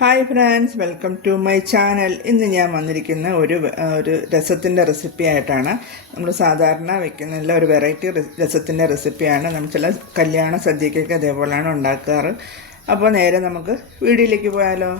Hi friends welcome to my channel ഇന്ന് ഞാൻ വന്നിരിക്കുന്ന ഒരു ഒരു രസത്തിന്റെ റെസിപ്പി ആയിട്ടാണ് നമ്മൾ സാധാരണ വെക്കുന്ന ഒരു വെറൈറ്റി രസത്തിന്റെ റെസിപ്പിയാണ് നമ്മൾ ചില കല്യാണ സദ്യക്കൊക്കെ അതേപോലെയാണ് ഉണ്ടാക്കാറ്. അപ്പോൾ നേരെ നമുക്ക് വീഡിയോയിലേക്ക് പോയാലോ?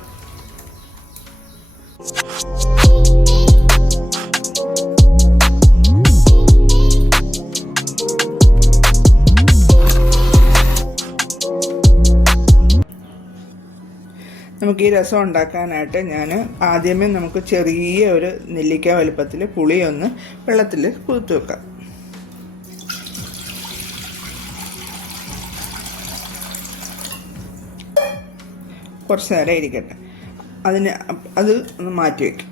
നമുക്ക് ഈ രസം ഉണ്ടാക്കാനായിട്ട് ഞാൻ ആദ്യമേ നമുക്ക് ചെറിയ ഒരു നെല്ലിക്ക വലുപ്പത്തിൽ പുളിയൊന്ന് വെള്ളത്തിൽ കുതിർത്ത് വെക്കാം. കുറച്ച് നേരം ഇരിക്കട്ടെ. അതിന് അത് ഒന്ന് മാറ്റി വയ്ക്കും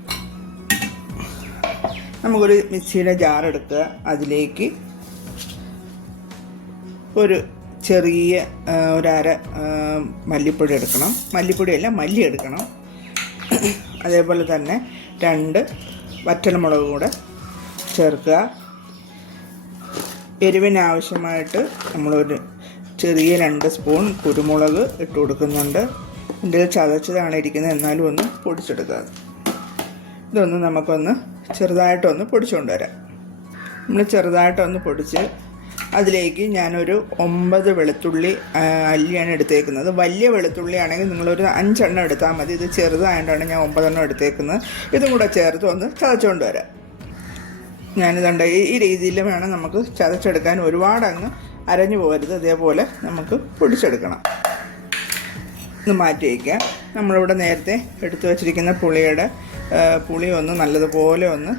നമുക്കൊരു മിക്സിയുടെ ജാർ എടുക്കുക. അതിലേക്ക് ഒരു ചെറിയ ഒരര മല്ലിപ്പൊടി എടുക്കണം. മല്ലിപ്പൊടിയല്ല മല്ലി എടുക്കണം. അതേപോലെ തന്നെ രണ്ട് വറ്റൽമുളക് കൂടെ ചേർക്കുക. എരിവിനാവശ്യമായിട്ട് നമ്മളൊരു ചെറിയ രണ്ട് സ്പൂൺ കുരുമുളക് ഇട്ട് കൊടുക്കുന്നുണ്ട്. എന്റെ ചതച്ചതാണ് ഇരിക്കുന്നത്. എന്നാലും ഒന്ന് പൊടിച്ചെടുക്കുക. ഇതൊന്ന് നമുക്കൊന്ന് ചെറുതായിട്ടൊന്ന് പൊടിച്ചുകൊണ്ട് വരാം. നമ്മൾ ചെറുതായിട്ടൊന്ന് പൊടിച്ച് അതിലേക്ക് ഞാനൊരു ഒമ്പത് വെളുത്തുള്ളി അല്ലിയാണ് എടുത്തേക്കുന്നത്. വലിയ വെളുത്തുള്ളി ആണെങ്കിൽ നിങ്ങളൊരു അഞ്ചെണ്ണം എടുത്താൽ മതി. ഇത് ചെറുതായതുകൊണ്ടാണ് ഞാൻ ഒമ്പതെണ്ണം എടുത്തേക്കുന്നത്. ഇതും കൂടെ ചേർത്ത് ഒന്ന് ചതച്ചുകൊണ്ട് വരാം. ഞാനിതുണ്ട് ഈ രീതിയിൽ വേണം നമുക്ക് ചതച്ചെടുക്കാൻ ഒരുപാട് അങ്ങ് അരഞ്ഞു പോകരുത്. അതേപോലെ നമുക്ക് പൊടിച്ചെടുക്കണം. ഇത് മാറ്റി വയ്ക്കുക. നമ്മളിവിടെ നേരത്തെ എടുത്തു വച്ചിരിക്കുന്ന പുളിയുടെ പുളി ഒന്ന് നല്ലതുപോലെ ഒന്ന്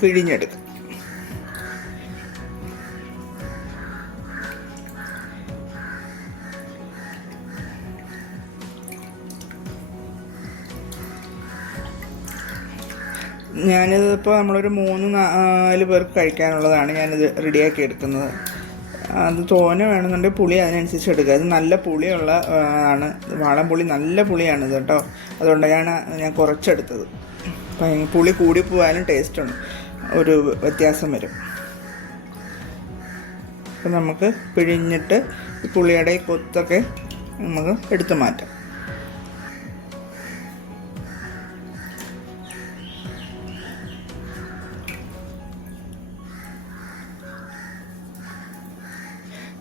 പിഴിഞ്ഞെടുക്കും ഞാനിത് ഇപ്പോൾ നമ്മളൊരു മൂന്ന് നാല് പേർക്ക് കഴിക്കാനുള്ളതാണ് ഞാനിത് റെഡിയാക്കി എടുക്കുന്നത്. അത് തോന വേണമെന്നുണ്ടെങ്കിൽ പുളി അതിനനുസരിച്ച് എടുക്കുക. ഇത് നല്ല പുളിയുള്ള ആണ്. വാളംപുളി നല്ല പുളിയാണ് ഇത് കേട്ടോ. അതുകൊണ്ടാണ് ഞാൻ കുറച്ചെടുത്തത്. പുളി ടേസ്റ്റ് ഉണ്ട് ഒരു വ്യത്യാസം വരും. അപ്പം നമുക്ക് പിഴിഞ്ഞിട്ട് പുളിയുടെ കൊത്തൊക്കെ നമുക്ക് എടുത്തു മാറ്റാം.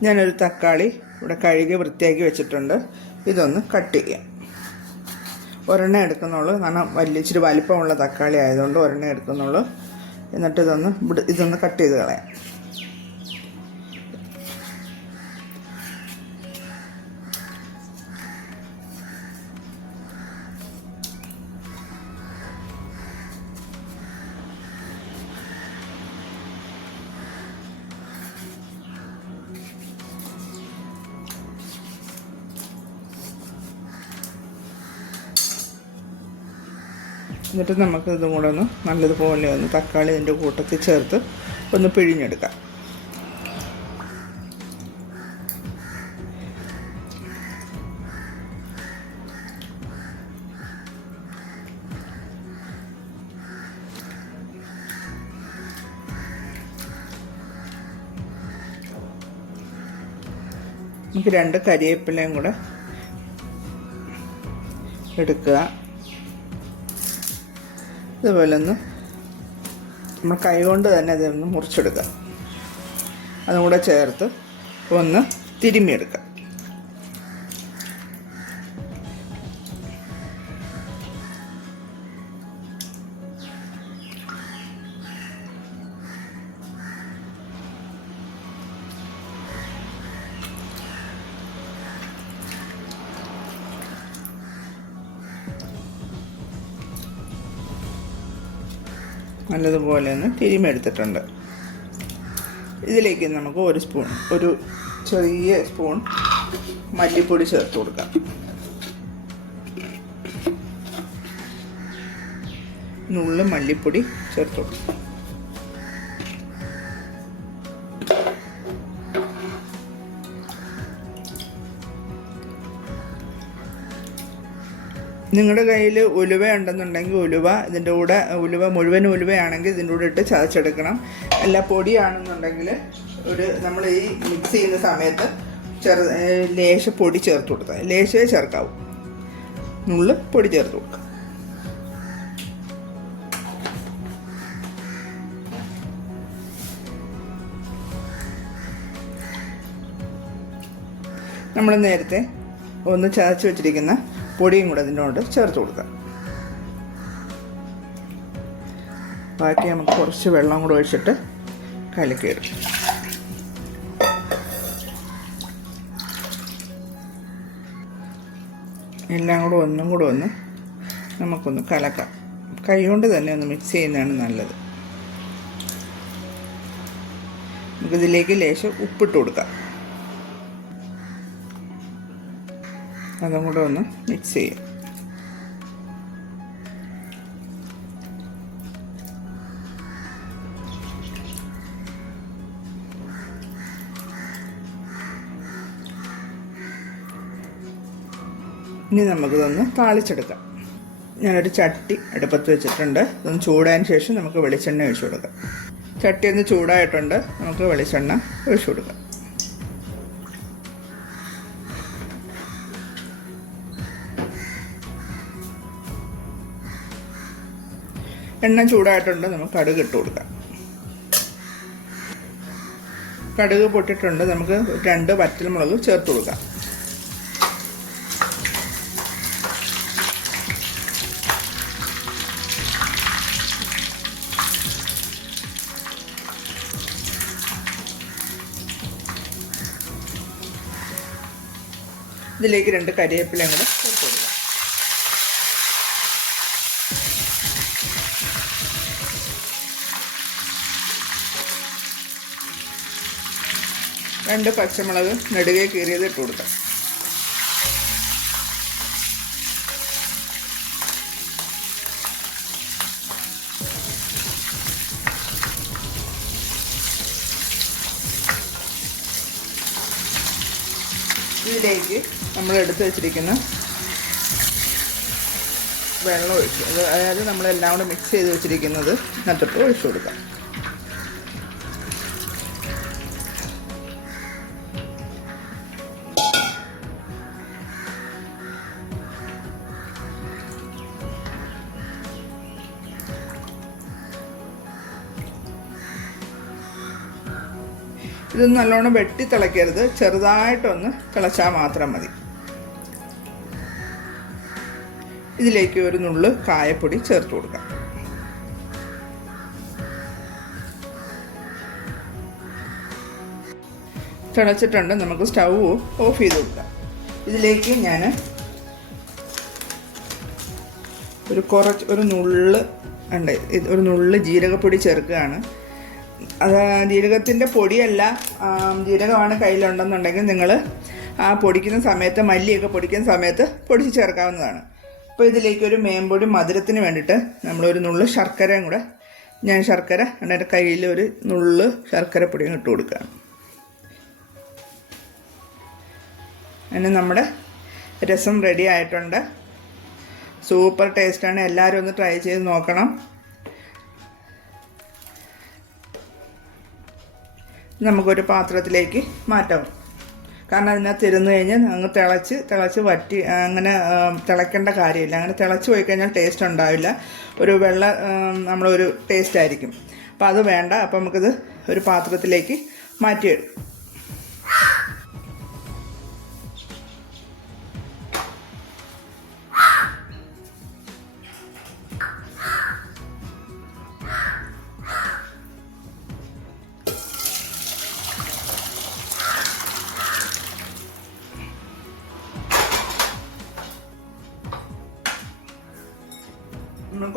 ഞാനൊരു തക്കാളി ഇവിടെ കഴുകി വൃത്തിയാക്കി വെച്ചിട്ടുണ്ട്. ഇതൊന്ന് കട്ട് ചെയ്യാം. ഒരെണ്ണം എടുക്കുന്നുള്ളൂ. കാരണം വലിയ ഇച്ചിരി വലിപ്പമുള്ള തക്കാളി ആയതുകൊണ്ട് ഒരെണ്ണം എടുക്കുന്നുള്ളൂ. എന്നിട്ട് ഇതൊന്ന് ഇതൊന്ന് കട്ട് ചെയ്ത് കളയാം. എന്നിട്ട് നമുക്ക് ഇതും കൂടെ ഒന്ന് നല്ലതുപോലെ ഒന്ന് തക്കാളി ഇതിന്റെ കൂട്ടത്തിൽ ചേർത്ത് ഒന്ന് പിഴിഞ്ഞെടുക്കാം. നമുക്ക് രണ്ട് കരിവേപ്പിലയും കൂടെ എടുക്കുക. ഇതുപോലെ ഒന്ന് നമ്മൾ കൈകൊണ്ട് തന്നെ ഇതൊന്ന് മുറിച്ചെടുക്കുക അതും കൂടെ ചേർത്ത് ഒന്ന് തിരുമ്മിയെടുക്കുക നല്ലതുപോലെ ഒന്ന് തിരുമെടുത്തിട്ടുണ്ട്. ഇതിലേക്ക് നമുക്ക് ഒരു സ്പൂൺ ഒരു ചെറിയ സ്പൂൺ മല്ലിപ്പൊടി ചേർത്ത് കൊടുക്കാം. നുള്ളു മല്ലിപ്പൊടി ചേർത്ത് കൊടുക്കാം. നിങ്ങളുടെ കയ്യിൽ ഉലുവ ഉണ്ടെന്നുണ്ടെങ്കിൽ ഉലുവ ഇതിന്റെ കൂടെ ഉലുവ മുഴുവൻ ഉലുവയാണെങ്കിൽ ഇതിന്റെ കൂടെ ഇട്ട് ചതച്ചെടുക്കണം. അല്ല പൊടിയാണെന്നുണ്ടെങ്കിൽ ഒരു നമ്മൾ ഈ മിക്സ് ചെയ്യുന്ന സമയത്ത് ചെറു ലേശ പൊടി ചേർത്ത് കൊടുക്കുക. ലേശേ ചേർക്കാവും. നുള്ള് പൊടി ചേർത്ത് കൊടുക്കുക. നമ്മൾ നേരത്തെ ഒന്ന് ചതച്ച് വെച്ചിരിക്കുന്ന പൊടിയും കൂടെ അതിനോട് ചേർത്ത് കൊടുക്കുക. ബാക്കി നമുക്ക് കുറച്ച് വെള്ളം കൂടെ ഒഴിച്ചിട്ട് കലക്കിയിടും എല്ലാം കൂടെ ഒന്നും കൂടെ ഒന്ന് നമുക്കൊന്ന് കലക്കാം. കൈകൊണ്ട് തന്നെ ഒന്ന് മിക്സ് ചെയ്യുന്നതാണ് നല്ലത്. നമുക്കിതിലേക്ക് ലേശം ഉപ്പിട്ട് കൊടുക്കാം. അതും കൂടെ ഒന്ന് മിക്സ് ചെയ്യാം. ഇനി നമുക്കിതൊന്ന് താളിച്ചെടുക്കാം. ഞാനൊരു ചട്ടി അടുപ്പത്ത് വെച്ചിട്ടുണ്ട്. ഇതൊന്ന് ചൂടായതിന് ശേഷം നമുക്ക് വെളിച്ചെണ്ണ ഒഴിച്ചു കൊടുക്കാം. ചട്ടി ഒന്ന് ചൂടായിട്ടുണ്ട്. നമുക്ക് വെളിച്ചെണ്ണ ഒഴിച്ചു കൊടുക്കാം. എണ്ണ ചൂടായിട്ടുണ്ട് നമുക്ക് കടുക് ഇട്ട് കൊടുക്കാം. കടുക് പൊട്ടിട്ടുണ്ട് നമുക്ക് രണ്ട് വറ്റൽമുളക് ചേർത്ത് കൊടുക്കാം. ഇതിലേക്ക് രണ്ട് കരിവേപ്പിലയും കൂടെ ചേർത്ത് കൊടുക്കാം. രണ്ട് പച്ചമുളക് നെടുകെ കീറിയത് ഇട്ട് കൊടുക്കാം. ഇതിലേക്ക് നമ്മൾ എടുത്തു വെച്ചിരിക്കുന്ന വെള്ളം ഒഴിച്ചു അത് അതായത് നമ്മളെല്ലാം കൂടെ മിക്സ് ചെയ്ത് വെച്ചിരിക്കുന്നത് അതിനകത്തോട്ട് ഒഴിച്ചു കൊടുക്കാം. ഇത് നല്ലോണം വെട്ടി തിളയ്ക്കരുത്. ചെറുതായിട്ടൊന്ന് തിളച്ചാൽ മാത്രം മതി. ഇതിലേക്ക് ഒരു നുള്ള് കായപ്പൊടി ചേർത്ത് കൊടുക്കാം. തിളച്ചിട്ടുണ്ട്. നമുക്ക് സ്റ്റൗ ഓഫ് ചെയ്ത് കൊടുക്കാം. ഇതിലേക്ക് ഞാൻ ഒരു കുറച്ച് ഒരു നുള്ള് ഉണ്ട് ഒരു നുള്ള് ജീരകപ്പൊടി ചേർക്കുകയാണ്. അത് ജീരകത്തിന്റെ പൊടിയല്ല ജീരകമാണ് കയ്യിലുണ്ടെന്നുണ്ടെങ്കിൽ നിങ്ങൾ ആ പൊടിക്കുന്ന സമയത്ത് മല്ലിയൊക്കെ പൊടിക്കുന്ന സമയത്ത് പൊടിച്ച് ചേർക്കാവുന്നതാണ്. അപ്പോൾ ഇതിലേക്ക് ഒരു മേമ്പൊടി മധുരത്തിന് വേണ്ടിയിട്ട് നമ്മളൊരു നുള്ള് ശർക്കരയും കൂടെ ഞാൻ ശർക്കര എന്റെ കയ്യിൽ ഒരു നുള്ള് ശർക്കര പൊടിയും ഇട്ട് കൊടുക്കുകയാണ് അങ്ങനെ നമ്മുടെ രസം റെഡി ആയിട്ടുണ്ട്. സൂപ്പർ ടേസ്റ്റാണ് എല്ലാവരും ഒന്ന് ട്രൈ ചെയ്ത് നോക്കണം. നമുക്കൊരു പാത്രത്തിലേക്ക് മാറ്റാം. കാരണം അതിനകത്ത് ഇരുന്ന് കഴിഞ്ഞാൽ അങ്ങ് തിളച്ച് തിളച്ച് വറ്റി അങ്ങനെ തിളയ്ക്കേണ്ട കാര്യമില്ല. അങ്ങനെ തിളച്ച് പോയി കഴിഞ്ഞാൽ ടേസ്റ്റ് ഉണ്ടാവില്ല. ഒരു വെള്ള നമ്മളൊരു ടേസ്റ്റ് ആയിരിക്കും. അപ്പോൾ അത് വേണ്ട. അപ്പോൾ നമുക്കിത് ഒരു പാത്രത്തിലേക്ക് മാറ്റിയെടുക്കും.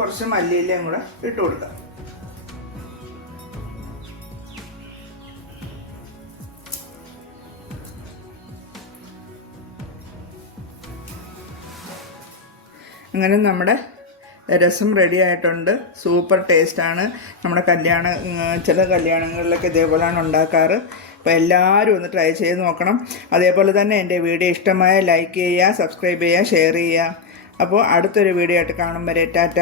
കുറച്ച് മല്ലിയിലയും കൂടെ ഇട്ട് കൊടുക്കാം. അങ്ങനെ നമ്മുടെ രസം റെഡി ആയിട്ടുണ്ട്. സൂപ്പർ ടേസ്റ്റാണ് നമ്മുടെ കല്യാണ ചില കല്യാണങ്ങളിലൊക്കെ ഇതേപോലെയാണ് ഉണ്ടാക്കാറ്. അപ്പോൾ എല്ലാവരും ഒന്ന് ട്രൈ ചെയ്ത് നോക്കണം. അതേപോലെ തന്നെ എന്റെ വീഡിയോ ഇഷ്ടമായ ലൈക്ക് ചെയ്യുക സബ്സ്ക്രൈബ് ചെയ്യുക ഷെയർ ചെയ്യുക. അപ്പോൾ അടുത്തൊരു വീഡിയോ ആയിട്ട് കാണും വരെ ടാറ്റ.